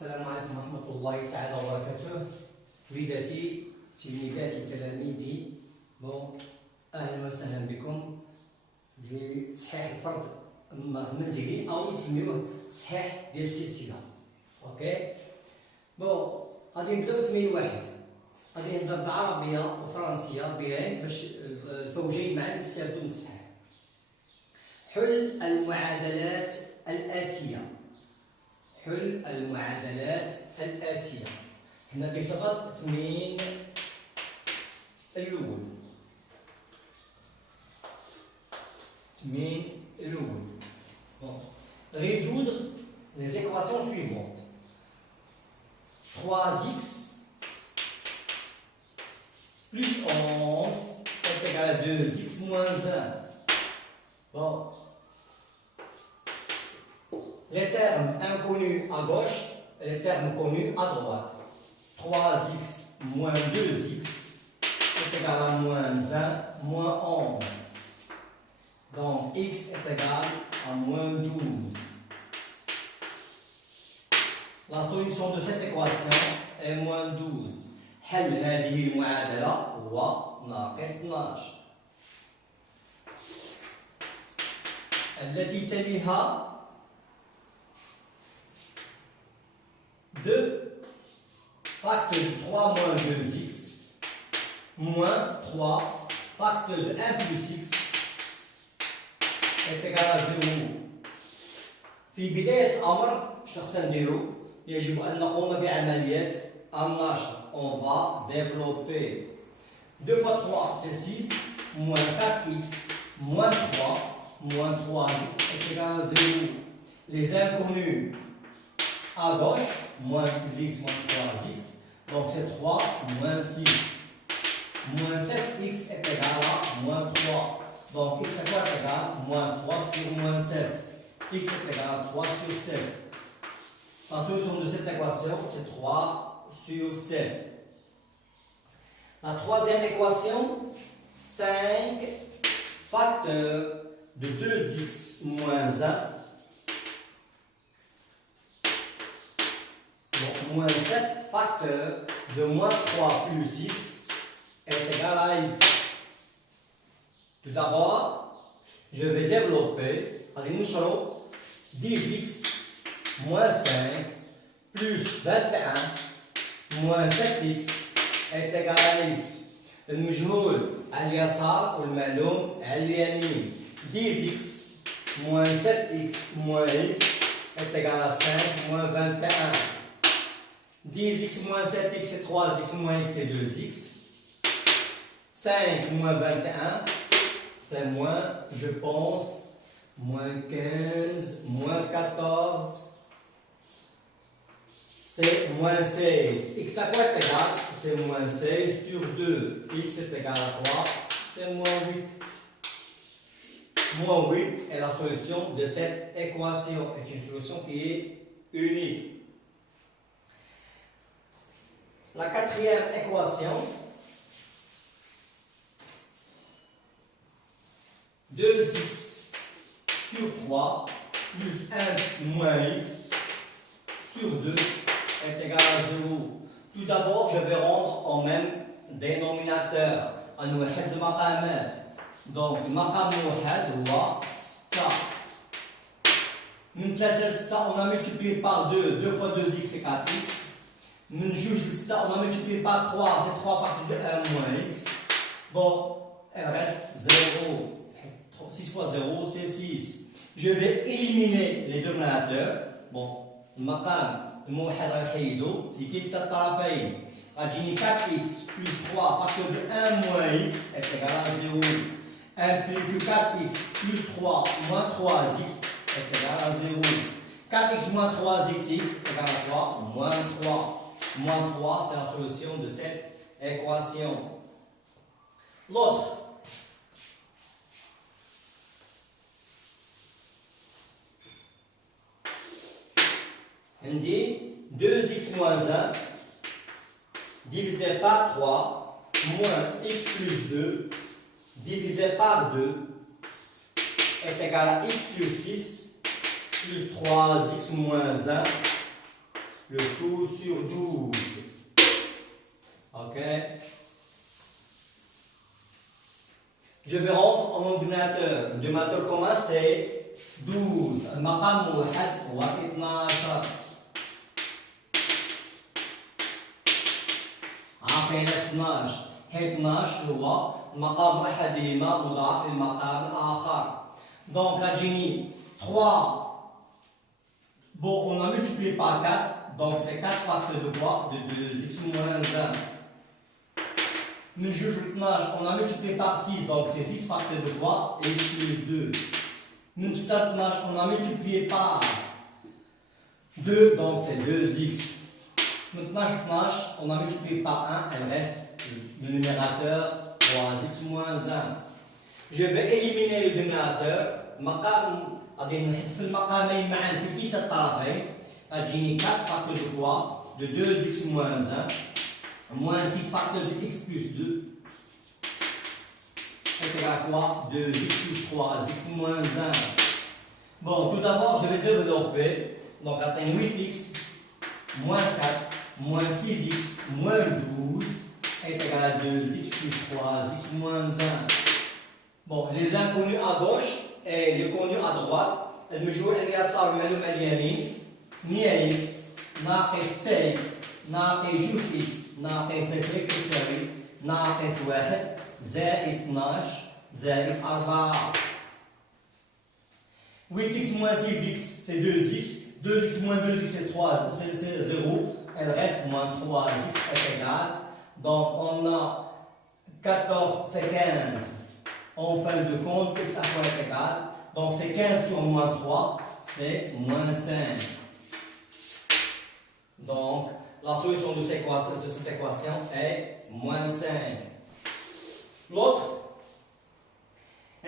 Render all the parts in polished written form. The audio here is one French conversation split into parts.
السلام عليكم ورحمة الله تعالى وبركاته. وليداتي تلميذاتي تلاميذي أهلا وسهلا بكم لتصحيح الفرد المنزلي أو يسميوه تصحيح ديال السلسلة. أوكي غادي نبداو بتمرين واحد، غادي نهضر بالعربية وفرنسية بيرين باش الفوجين معا يتساعدوا للتصحيح. حل المعادلات الآتية. حل المعادلات الآتية. هنا بصفة التمرين الأول. التمرين الأول. Résoudre les équations suivantes. 3x plus 11 est égal à 2x moins 1. Les termes inconnus à gauche et les termes connus à droite. 3x moins 2x est égal à moins 1 moins 11. Donc x est égal à moins 12. La solution de cette équation est moins 12. حل هذه المعادلة هو ناقص 12. التي تليها 2 facteur de 3 moins 2x moins 3 facteur de 1 plus x est égal à 0. في بداية الأمر شنو خصنا نديرو؟ يجب أن نقوم بعملية النشر. On va développer 2 fois 3 c'est 6 moins 4x moins 3 moins 3x est égal à 0. Les inconnus à gauche, moins x moins 3x, donc c'est 3 moins 6. Moins 7x est égal à moins 3. Donc x est quoi égal à moins 3 sur moins 7. X est égal à 3 sur 7. La solution de cette équation, c'est 3 sur 7. La troisième équation, 5 facteur de 2x moins 1. Moins 7 facteur de moins 3 plus x est égal à x. Tout d'abord, je vais développer 10x moins 5 plus 21 moins 7x est égal à x. المجهول على اليسار والمعلوم على اليمين. 10x moins 7x moins x est égal à 5 moins 21. 10x moins 7x c'est 3x moins x c'est 2x. 5 moins 21 c'est moins, je pense, moins 15, moins 14, c'est moins 16. X à quoi est égal? C'est moins 16 sur 2. X est égal à quoi? C'est moins 8. Moins 8 est la solution de cette équation. C'est une solution qui est unique. La quatrième équation, 2x sur 3 plus 1 moins x sur 2 est égal à 0. Tout d'abord, je vais rendre au même dénominateur. نوحد المقامات. Donc, المقام الواحد هو 6. من 3 ل 6, on a multiplié par 2. 2 fois 2x, c'est 4x. من جوج ل 6, on a multiplié par 3, c'est 3 facteur de 1 moins x. Bon, il reste 0. 6 fois 0, c'est 6. Je vais éliminer les dénominateurs. Bon, المقام الموحد غنحيدو في كلتا الطرفين. غتجيني 4x plus 3 facteur de 1 moins x est égal à 0. 1 plus 4x plus 3 moins 3x est égal à 0. 4x moins 3x est égal à quoi? Moins 3. Moins 3, c'est la solution de cette équation. L'autre, on dit 2x moins 1 divisé par 3 moins x plus 2 divisé par 2 est égal à x sur 6 plus 3x moins 1 le tout sur 12. Ok. Je vais rendre en dénominateur. Le dénominateur commun c'est 12. المقام واحد هو 12. عارفين علاش 12؟ حيت 12 هو المقام احدهما مضاعف للمقام الاخر. Donc غتجيني 3. Bon, on a multiplié par 4, donc c'est 4 facteurs de quoi? De 2x moins 1. Nous juge le 12, on a multiplié par 6, donc c'est 6 facteurs de quoi? X plus 2. Nous 7, on a multiplié par 2, donc c'est 2x. Maintenant, on a multiplié par 1, elle reste le numérateur 3x moins 1. Je vais éliminer le dénominateur. غادي نحذف المقامين معا في كلتا الطرفين غتجيني 4 فاكتور دو كوا دو 2x moins 1 moins 6 facteurs de x plus 2 égale à quoi? 2x plus 3x moins 1. Bon, tout d'abord, je vais développer. Donc, atteindre 8x moins 4 moins 6x moins 12 est égal à 2x plus 3x moins 1. Bon, les inconnus à gauche et les connus à droite. المجهول اللي يسار المعلوم على اليمين 8x ناقص 6x ناقص 2x ناقص نترك تساوي ناقص 1 زائد 12 زائد 4. 8x moins 6x c'est 2x. 2x moins 2x c'est 3, c'est 0. Elle reste moins 3x est égal. Donc on a 14, c'est 15. En fin de compte, x à quoi est égal. Donc c'est 15 sur moins 3, c'est moins 5. Donc la solution de cette équation est moins 5. L'autre,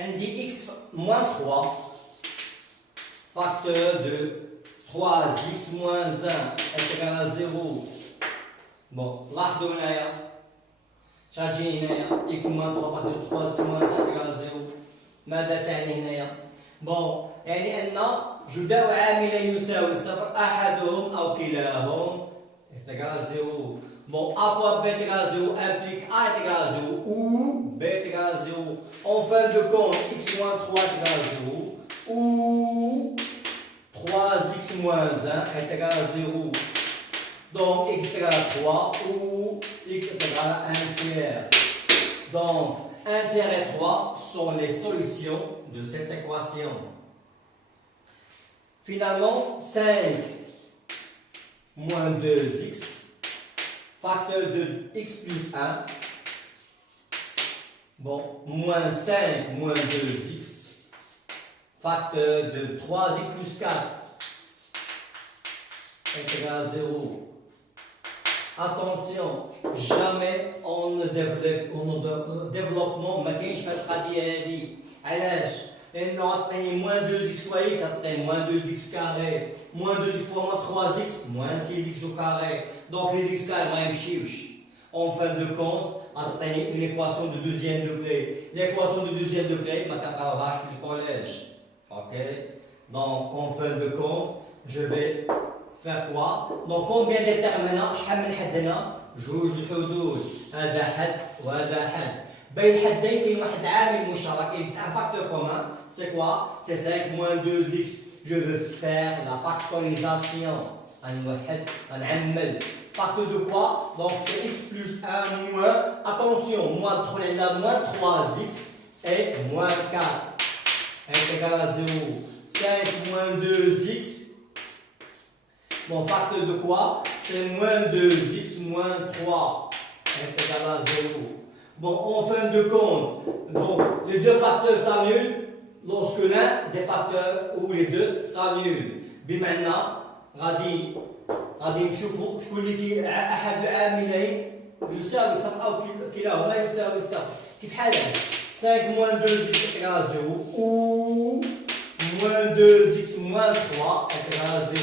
on dit x moins 3, facteur de 3x moins 1 est égal à 0. Bon, لاحظوا هنايا شاجيني هنايا x moins 3 facteur de 3x moins 1 est égal à 0. ماذا تعني هنايا؟ بون يعني ان جداء عاملين يساوي صفر احدهم او كلاهم est 0. Bon, a fois b est égal à 0 implique a est égal à 0 ou b est égal à 0. En fin de compte, x moins 3 est égal à 0 ou 3x moins 1 est égal à 0. Donc x est égal à 3 ou x est égal à 1 tiers. Donc 1 tiers et 3 sont les solutions de cette équation. Finalement, 5 moins 2x, facteur de x plus 1, bon, moins 5 moins 2x, facteur de 3x plus 4, est égal à 0. Attention, jamais on ne développement ما كاينش في القضيه هذه. علاش؟ لانه عطيني moins 2x fois x عطيني moins 2x carré moins 2x fois moins 3x moins 6x au carré. Donc les x carrés ما يمشيوش. En fin de compte عطيني une équation de deuxième degré. L'équation de deuxième degré ما كنقراوهاش في الكوليج. OK. Donc en fin de compte je vais faire quoi? Donc combien de déterminants شحال من حد هنا؟ جوج الحدود. هذا حد وهذا حد. بين الحدين كاين واحد عامل مشترك. Il existe un facteur commun. C'est quoi? C'est 5 moins 2x. Je veux faire la factorisation. غنعمل. Facteur de quoi? Donc c'est x plus 1 moins. Attention, moins 3x et moins 4 est égal à 0. 5 moins 2x. Mon facteur de quoi? C'est moins 2x moins 3 est égal à 0. Bon, en fin de compte, bon, les deux facteurs s'annulent lorsque l'un des facteurs ou les deux s'annulent. بمعنى غادي نشوفوا شكون اللي احد العاملين يساوي صفر او كلاهما يساوي صفر. كيف حالاش؟ 5 moins 2x est égal à 0 ou moins 2x moins 3 est égal à 0.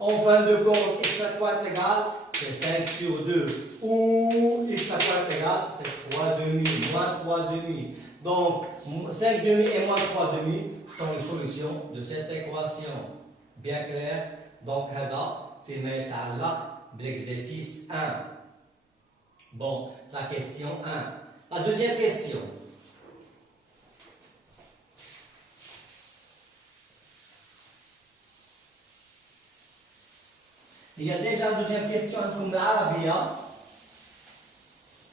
En fin de compte, x à quoi est égal? C'est 5 sur 2. Ou x à quoi est égal? C'est 3 demi, moins 3 demi. Donc, 5 demi et moins 3 demi sont les solutions de cette équation. Bien clair? Donc, هذا فيما يتعلق بالexercice 1. Bon, la question 1. La deuxième question. Il y a déjà la deuxième question عندكم بالعربية.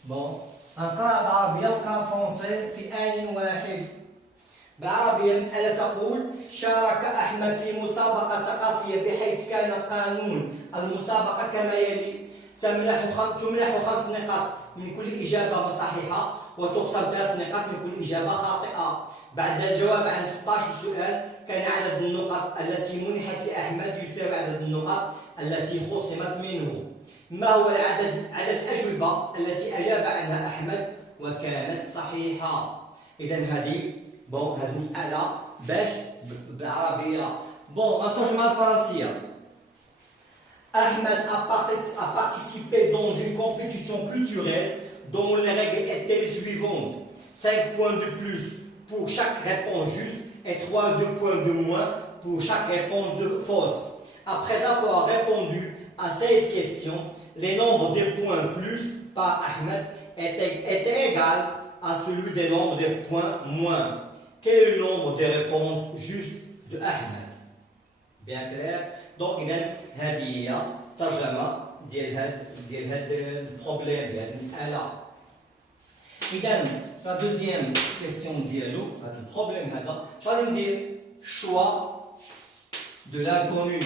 Bon, نقرأ بالعربية وقرأ فرنسي في آن واحد. بالعربية المسألة تقول: شارك أحمد في مسابقة ثقافية بحيث كان قانون المسابقة كما يلي: تمنح 5 نقاط من كل إجابة صحيحة، وتخصم 3 نقاط من كل إجابة خاطئة. بعد الجواب عن 16 سؤال كان عدد النقاط التي منحت لأحمد يساوي عدد النقاط التي خصمت منه. ما هو عدد الأجوبة التي أجاب عنها أحمد وكانت صحيحة؟ إذا هذه المسألة باش بالعربية. نترجمها بالفرنسية. Ahmed a participé dans une compétition culturelle dont les règles étaient les suivantes: 5 points de plus pour chaque réponse juste et 2 points de moins pour chaque réponse fausse. Après avoir répondu à 16 questions, le nombre de points plus par Ahmed était égal à celui des nombres de points moins. Quel est le nombre de réponses justes de Ahmed? Bien clair. Donc, il y a هذه ترجمة ديال هذا البروبليم ديال المسألة. إذا في دوزيام كيستيون ديالو هذا البروبليم هذا اش غادي ندير؟ شوا دو لانكونو.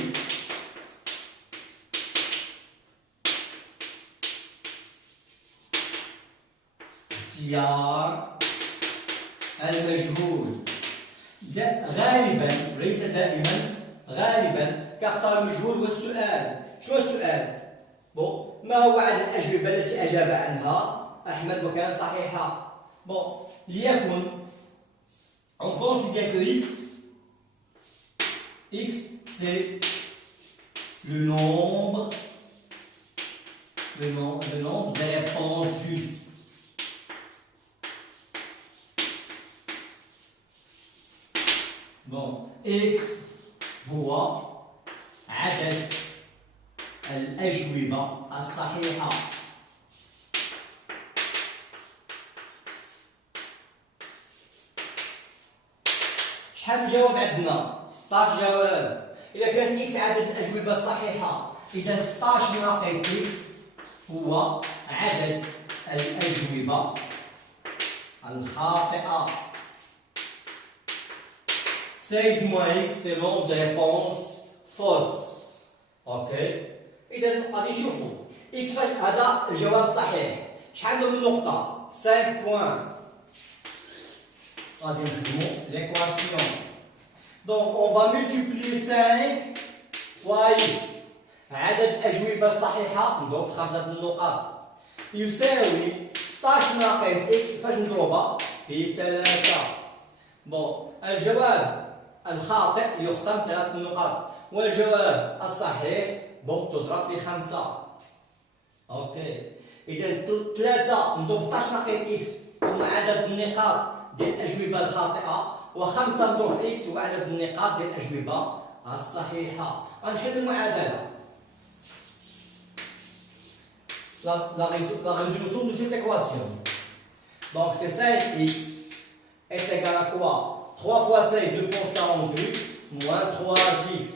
اختيار المجهول. غالبا وليس دائما، غالبا كاختار المجهول والسؤال. شنو السؤال؟ ما هو عدد الأجوبة التي أجاب عنها أحمد وكانت صحيحة؟ ليكن on considère que x c'est le nombre des réponses justes. x هو عدد الأجوبة الصحيحة. شحال من جواب عندنا؟ 16 جواب. إذا كانت إكس عدد الأجوبة الصحيحة، إذا 16 ناقص إكس هو عدد الأجوبة الخاطئة. 16 moins x c'est le nombre de réponses fausses. اوكي؟ إذا غادي نشوفوا x فاش هذا الجواب صحيح، شحال من نقطة؟ 5 بوان. غادي نخدموا l'équation. Donc on va multiplier 5 fois x. عدد الأجوبة الصحيحة نضرب في 5 النقاط يساوي 16 ناقص x فاش نضربها في 3. الجواب الخاطئ يخصم 3 نقاط، والجواب الصحيح تضرب في 5. اوكي، اذا 3 نضرب 16 ناقص اكس هما عدد النقاط ديال الاجوبه الخاطئه، و5 نضرب في اكس هو عدد النقاط ديال الاجوبه الصحيحه. غنحل المعادله. La résolution de cette équation. Donc c'est 5x est égal à quoi? 3 fois 16, je pense 48, moins 3x.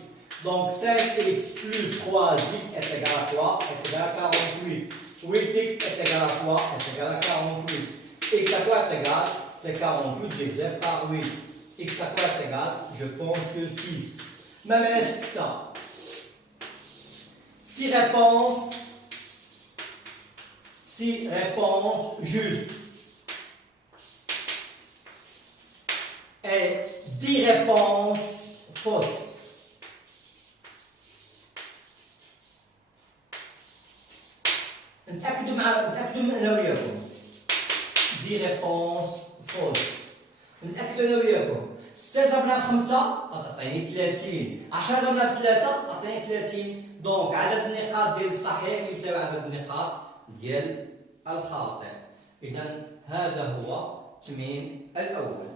Donc 5x plus 3x est égal à quoi? Est égal à 48. 8x est égal à quoi? Est égal à 48. X à quoi est égal? C'est 48 divisé par 8. X à quoi est égal? Je pense que 6. Même instant. 6 réponses. 6 réponses justes. Et 10 réponses fausses. نتأكدوا من أنا وياكم. 10 réponses fausses. نتأكدوا أنا وياكم. 6 ضربنا في 5 غتعطيني 30. 10 ضربنا في 3 غتعطيني 30. دونك عدد النقاط ديال الصحيح يساوي عدد النقاط ديال الخاطئ. إذا هذا هو التمرين الأول.